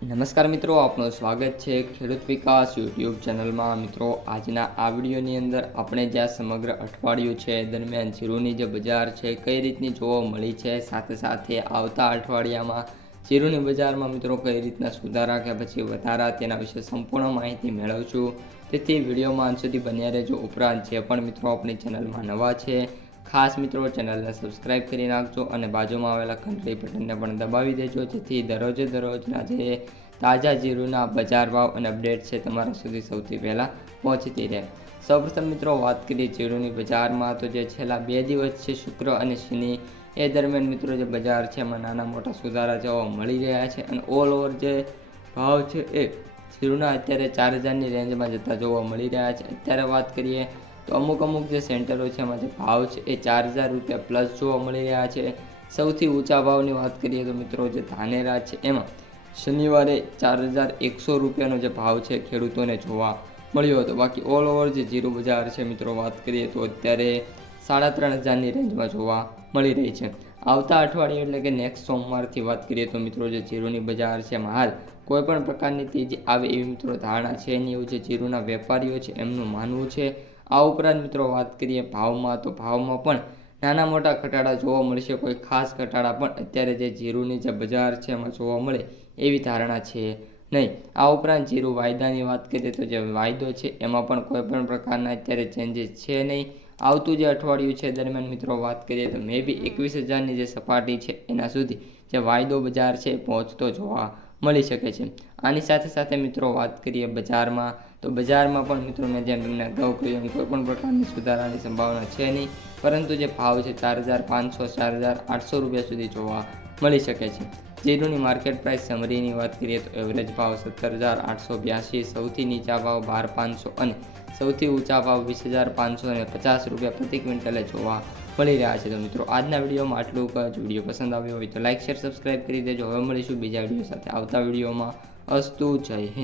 નમસ્કાર મિત્રો, આપનું સ્વાગત છે ખેડૂત વિકાસ યુટ્યુબ ચેનલમાં. મિત્રો, આજના આ વિડીયોની અંદર આપણે જ્યાં સમગ્ર અઠવાડિયું છે, દરમિયાન જીરુની જે બજાર છે, કઈ રીતની જોવા મળી છે, સાથે સાથે આવતા અઠવાડિયામાં જીરુની બજારમાં મિત્રો કઈ રીતના સુધારા કે પછી વધારા, તેના વિશે સંપૂર્ણ માહિતી મેળવશું. તેથી વિડીયોમાં અંત સુધી બન્યા રહેજો. ઉપરાંત જે પણ મિત્રો આપણી ચેનલમાં નવા છે ખાસ મિત્રો ચેનલને સબસ્ક્રાઇબ કરી નાખજો અને બાજુમાં આવેલા ઘંટડી બટનને પણ દબાવી દેજો, જેથી દરરોજે દરરોજના જે તાજા જીરુના બજાર ભાવ અને અપડેટ છે તમારા સુધી સૌથી પહેલાં પહોંચતી રહે. સૌપ્રથમ મિત્રો વાત કરીએ જીરુની બજારમાં, તો જે છેલ્લા બે દિવસ છે શુક્ર અને શનિ, એ દરમિયાન મિત્રો જે બજાર છે એમાં નાના મોટા સુધારા જોવા મળી રહ્યા છે અને ઓલ ઓવર જે ભાવ છે એ જીરુના અત્યારે ચાર હજારની રેન્જમાં જતા જોવા મળી રહ્યા છે. અત્યારે વાત કરીએ તો અમુક અમુક જે સેન્ટરો છે, એમાં જે ભાવ છે, એ ચાર હજાર રૂપિયા પ્લસ જોવા મળી રહ્યા છે. સૌથી ઊંચા ભાવની વાત કરીએ તો મિત્રો જે ધાનેરા છે, એમાં શનિવારે ચાર હજાર એકસો રૂપિયાનો જે ભાવ છે, ખેડૂતોને જોવા મળ્યો હતો. બાકી ઓલ ઓવર જે જીરું બજાર છે, મિત્રો વાત કરીએ તો અત્યારે સાડા ત્રણ હજારની રેન્જમાં જોવા મળી રહી છે. આવતા અઠવાડિયે એટલે કે નેક્સ્ટ સોમવારથી વાત કરીએ તો મિત્રો જે જીરુની બજાર છે, એમાં હાલ કોઈપણ પ્રકારની તેજી આવે એવી મિત્રો ધારણા છે નહીં. એવું જે જીરુના વેપારીઓ છે, એમનું માનવું છે આ ઉપરાંત મિત્રો વાત કરીએ ભાવમાં, તો ભાવમાં પણ નાના મોટા ઘટાડા જોવા મળશે. કોઈ ખાસ ઘટાડા પણ અત્યારે જે જીરુની જે બજાર છે એમાં જોવા મળે એવી ધારણા છે નહીં. આ ઉપરાંત જીરું વાયદાની વાત કરીએ તો જે વાયદો છે એમાં પણ કોઈ પણ પ્રકારના અત્યારે ચેન્જીસ છે નહીં. આવતું જે અઠવાડિયું છે દરમિયાન મિત્રો વાત કરીએ તો મે બી એકવીસ હજારની જે સપાટી છે એના સુધી જે વાયદો બજાર છે પહોંચતો જોવા મળી શકે છે. આની સાથે સાથે મિત્રો વાત કરીએ બજારમાં, તો બજારમાં પણ મિત્રો મેં જેમ તમને અગાઉ કહ્યું કોઈ પણ પ્રકારની સુધારાની સંભાવના છે નહીં, પરંતુ જે ભાવ છે ચાર હજાર પાંચસો, ચાર હજાર આઠસો રૂપિયા સુધી જોવા મળી શકે છે. જીરુની માર્કેટ પ્રાઇસ સમરીની વાત કરીએ તો એવરેજ ભાવ સત્તર હજાર આઠસો બ્યાસી, સૌથી નીચા ભાવ બાર પાંચસો અને સૌથી ઊંચા ભાવ વીસ હજાર પાંચસો અને પચાસ રૂપિયા પ્રતિ ક્વિન્ટલે જોવા મળી રહ્યા છે. તો મિત્રો, આજના વિડીયોમાં આટલું જ. વીડિયો પસંદ આવ્યો હોય તો લાઇક શેર સબસ્ક્રાઈબ કરી દેજો. હવે મળીશું બીજા વીડિયો સાથે આવતા વિડીયોમાં. અસ્તુ, જય હિન્દ.